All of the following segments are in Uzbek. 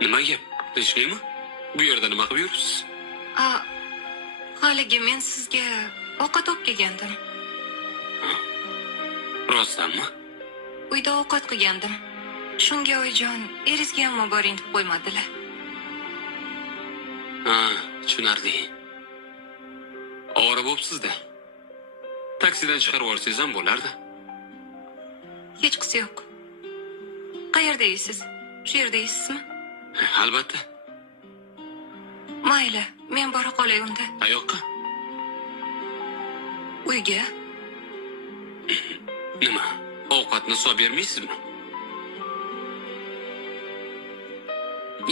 Nima gap? Tinchlikmi? Bu yerda nima qilib yuribsiz? Haligi men sizga ovqat olib kelgandim. Rostdanmi? Uyda ovqat qilgandim. Shunga oyijon, erizga ham boring deb qo'ymadilar. Tushunarli. Ovora bo'psiz-da. Taksidan chiqarib olsangiz ham bo'lardi. Hech qisi yo'q. Qayerda yeysiz? Shu yerda yeysizmi? Albatta. Mayli, men bora qolay unda. Qayoqqa? Uyga. Nima? Ovqatni solib bermaysizmi?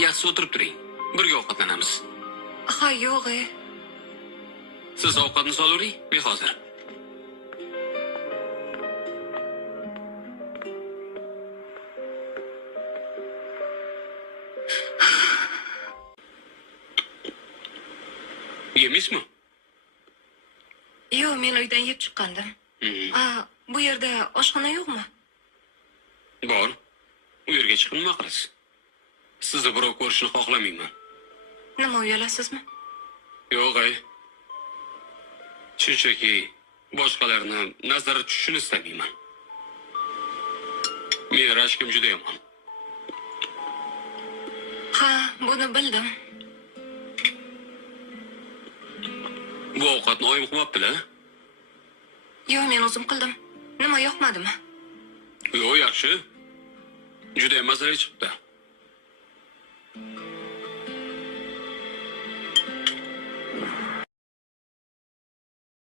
Yaxshi o'tirib turing. Birga ovqatlanamiz. Ha, yo'q. Siz ovqatni solavering, men hozir. Yemaysizmi? Yo'q, men uydan yeb chiqqandim. Bu yerda oshxona yo'qmi? Bor. U yerga chiqib nima qilasiz? Sizni birov ko'rishni xohlamayman. Nima uyalasizmi? Yo'q, shunchaki boshqalarni nazarda tushishini istamayman. Men rashkim juda yomon. Ha, buni bildim. Bu ovqatni oyim qilmabdilar. Yo'q, men o'zim qildim. Nima yoqmadimi? Yo'q, yaxshi. Juda ham mazali chiqibdi.